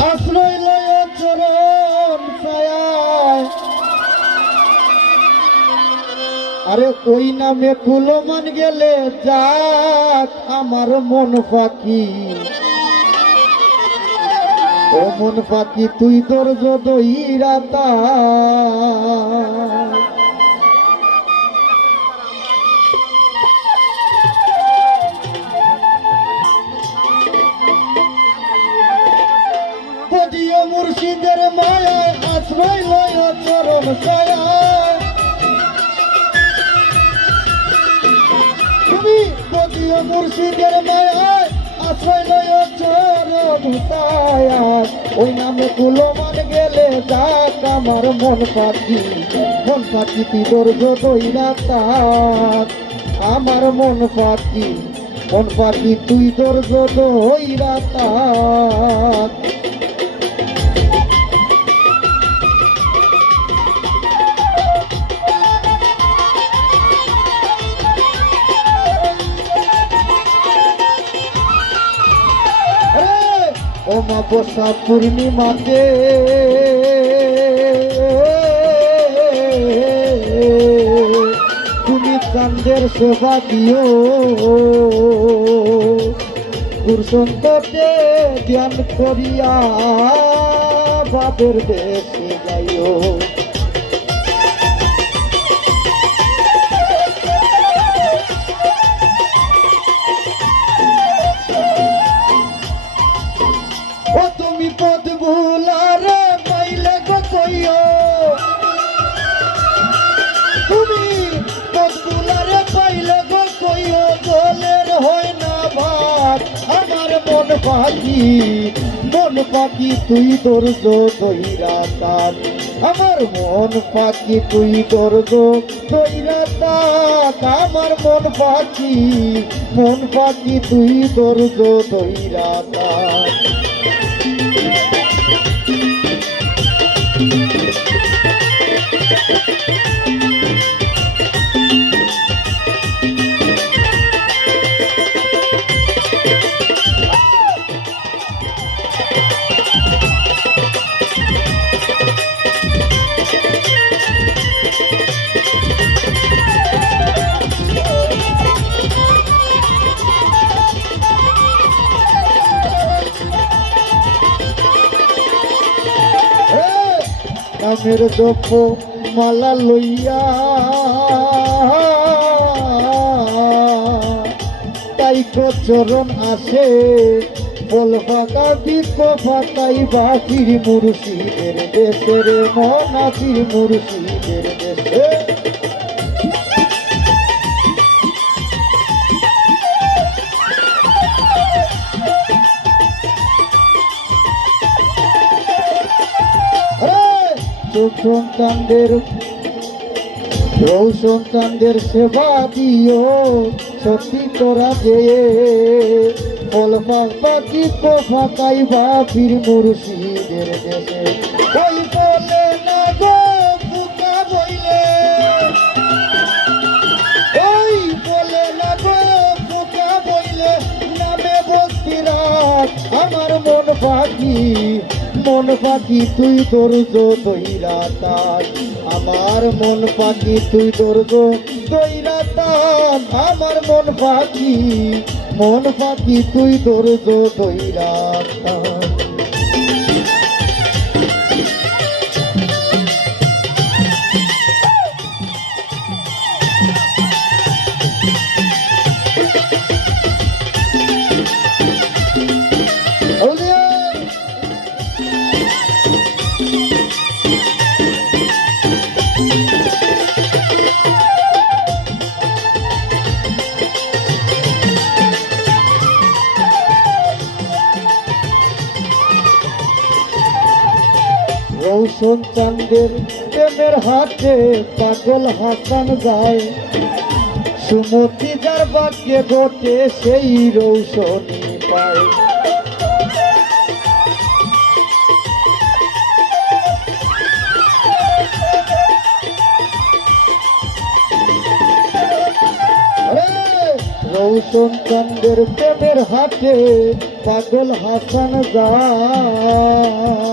আশ্রয় লয় চরণ আরে ওই নামে কুলমান গেলে যাক আমার মন পাখি ও মন পাখি তুই তোর যদই রাতা লয় তুমি আশ্রয় লয় চরণ ওই নামে কুলমান গেলে যাক আমার মন পাখি মন পাখি তুই তোর যতই রাতাক আমার মন পাখি মন পাখি তুই তোর যতই রাতাক ও পূর্ণিমাতে তুমি চান্দের সেবা দিও। কুরসন্ততে ধ্যান করিয়া বাপের দেশে যাইও পাখি, মন পাখি, তুই দর্জ দইরা তার। আমার মন পাখি, তুই দর্জ দইরা তার। আমার মন পাখি মন পাখি, তুই দর্জ দইরা তার। নামের জপ মালা লইয়া। তাই চরণ আসে, বল ফাঁকা দীপ ফাঁকাই বাসির মুর্শিদের দেশের মনাফির মুর্শিদের দেশে। সন্তানদের রৌ সন্তানদের সেবা দিও, সত্যি তোরা যে বল পাখি তো ফাঁকাই বাপির মুর্শিদের দেশে। আমার মন পাখি মন পাখি, তুই দর্জ দইরা তার আমার মন পাখি, তুই দর্জ দইরা তার আমার মন পাখি মন পাখি, তুই দর্জ দইরা তার রৌশন চান্দের প্রেমের হাতে পাগল হাসান যায়। সুমতি যার বাক্যে ঘটে সেই রৌশনী পায়। রতন চন্দ্রের প্রেমের হাতে পাগল হাসান যায়।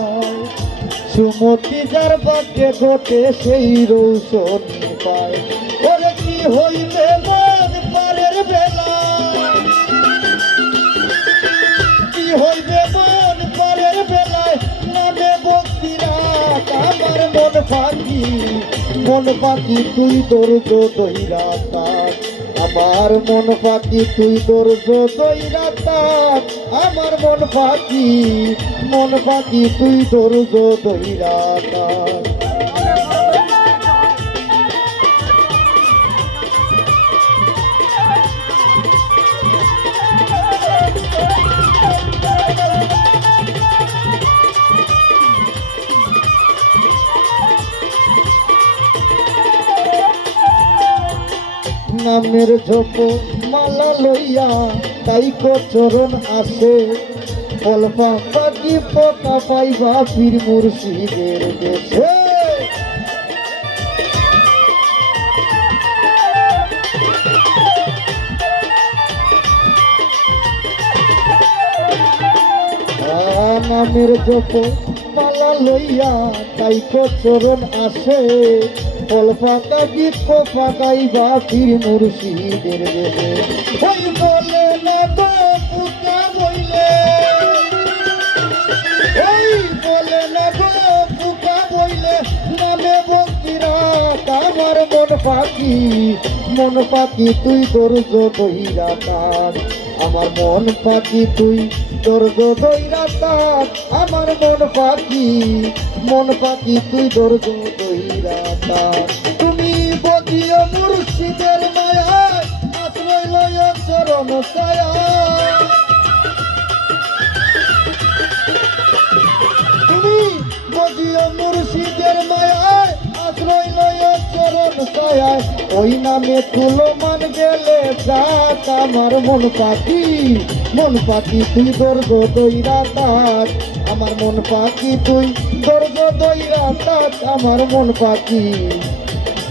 সুমতি যার বাক্যে ঘটে সেই রৌশনি পায় ওরে কি হইবে বেলা? কি হইবে মন পারের মন মন তুই দর্জ দইরা তাক আমার মন পাখি তুই দর্জ দইরা আমার মন পাখি মন পাখি তুই দর্জ দইরা তাক নামের ঝোপ মালা লইয়া তাই চরণ আসে। অল্পা পাখি পোকা পাইবা পীর মুর্শিদের দেশে। নামের জপ মালা লইয়া তাই চরণ আসে। ফল পাতা গীত পাকাইবা পীর মুর্শিদের দেশে ওই বলে না তো পুকা বইলে। এই বলে না গো পুকা বইলে, নামে বক্তিরা আমার মন পাখি মন পাখি তুই দইরা তার আমার মন পাখি তুই দর্জ দইরা আমার মন পাখি মন পাখি তুই দর্জ দইরা তার তুমি বদিও মুর্শিদের মায়ায় আশ্রয় লয় চরণ ছায়া। তুমি বজিও মুর্শিদের মায়ায় আশ্রয় লয় চরণ ছায়ায় ওই নামে তুলো মান গেলে যাক আমার মন পাখি। মন পাখি তুই দর্গ দইরা তাক আমার মন পাখি তুই দর্গ দইরা তাক আমার মন পাখি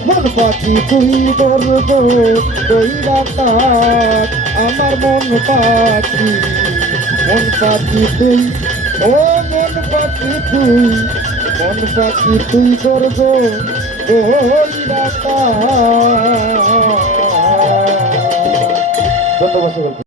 মন পাখি তুই দর্গ দইরা তাক আমার মন পাখি মন পাখি তুই, ও মন পাখি তুই। মন পাখি তুই করব ধন্যবাদ